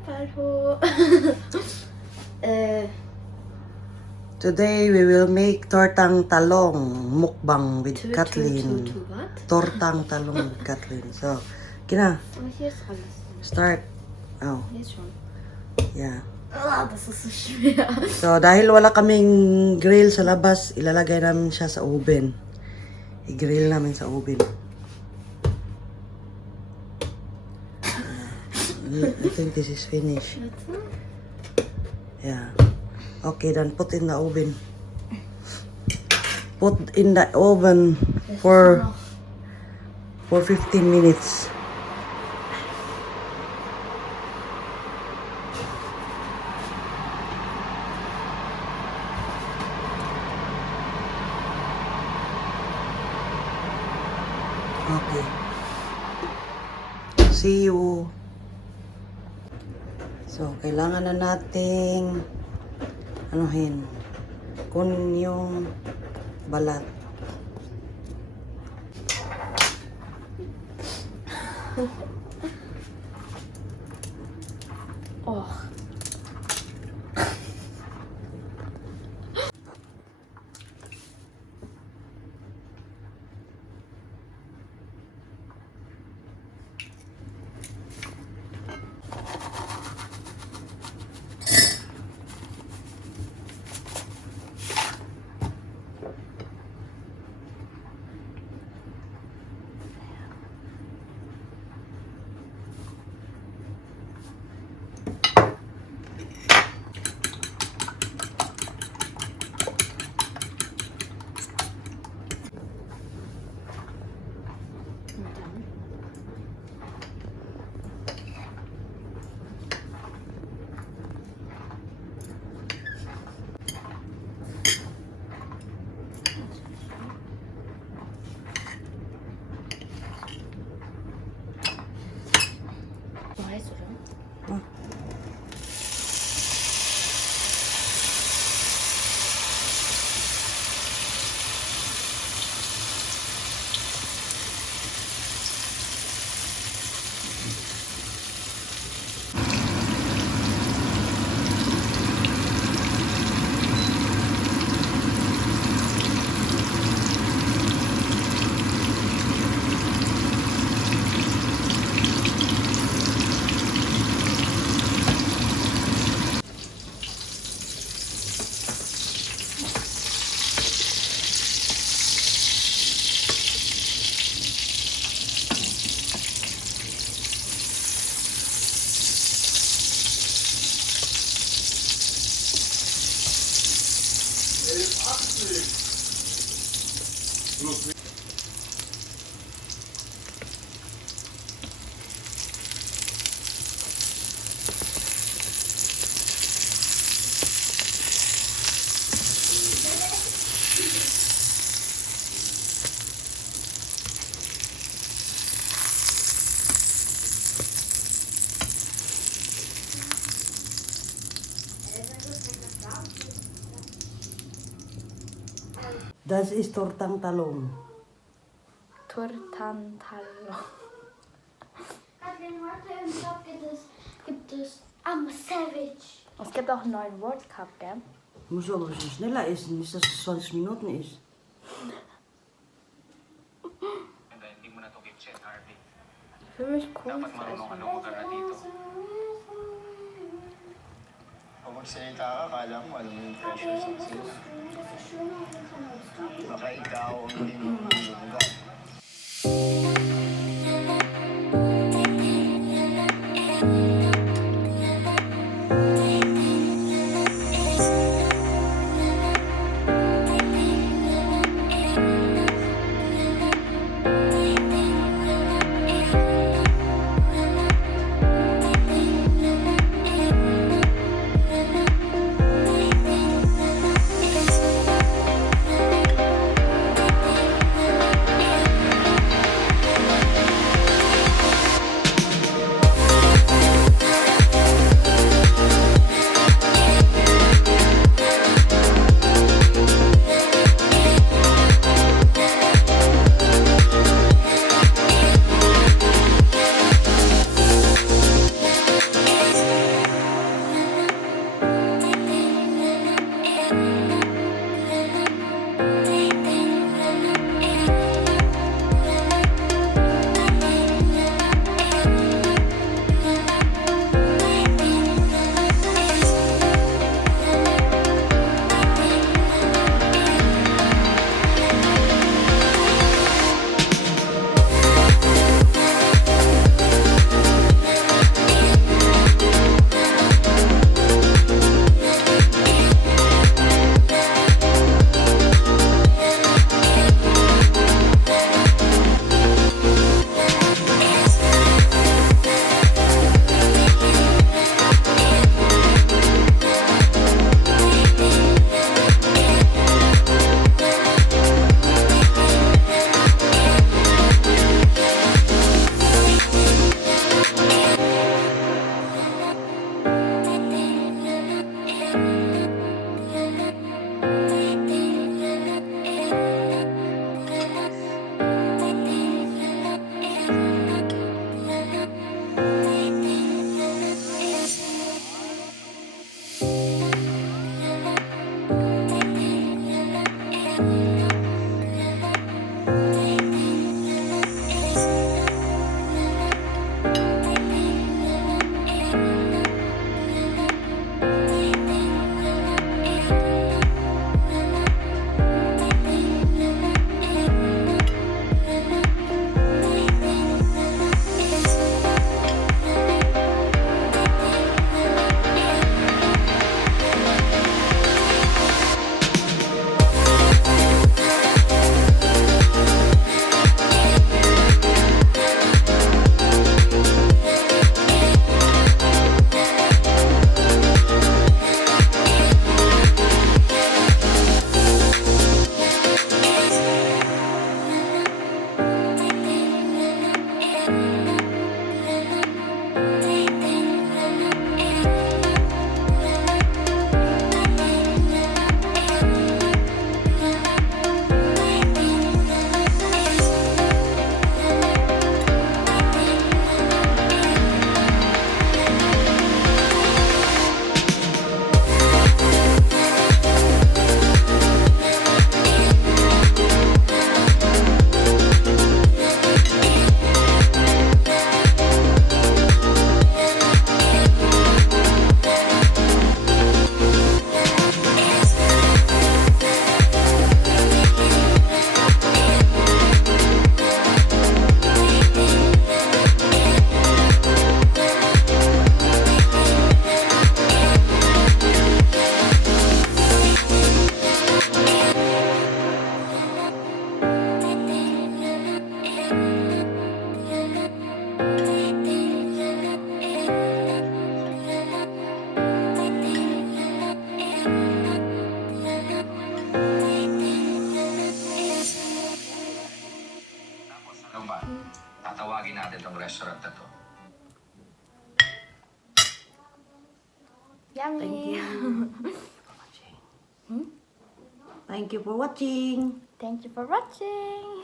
Palho. Today we will make Tortang Talong Mukbang with Kathleen. What? Tortang Talong with Kathleen. So, Kina, Aber hier ist alles. start. Oh, Hier ist schon. yeah. Ah, das ist so schwer. So, dahil wala kaming grill sa labas, ilalagay namin siya sa oven. I-grill namin sa oven. I think this is finished. Yeah. Okay, then put in the oven. Put in the oven for 15 minutes. Okay. See you. So, kailangan na nating anuhin kunin yung balat. Oh. Heiß, oder? Das ist Tortang Talong. Tortang Talong. Kathleen, heute im Shop gibt es Savage. Es gibt auch einen neuen World Cup, gell? Muss aber ein bisschen schneller essen, nicht dass es 20 Minuten ist. Für mich cool zu essen. Kung magsalita ka, kala mo alam mo yung pressures ng sila. Baka ikaw ang hindi mo malungga. Yummy. Thank you for watching. Thank you for watching.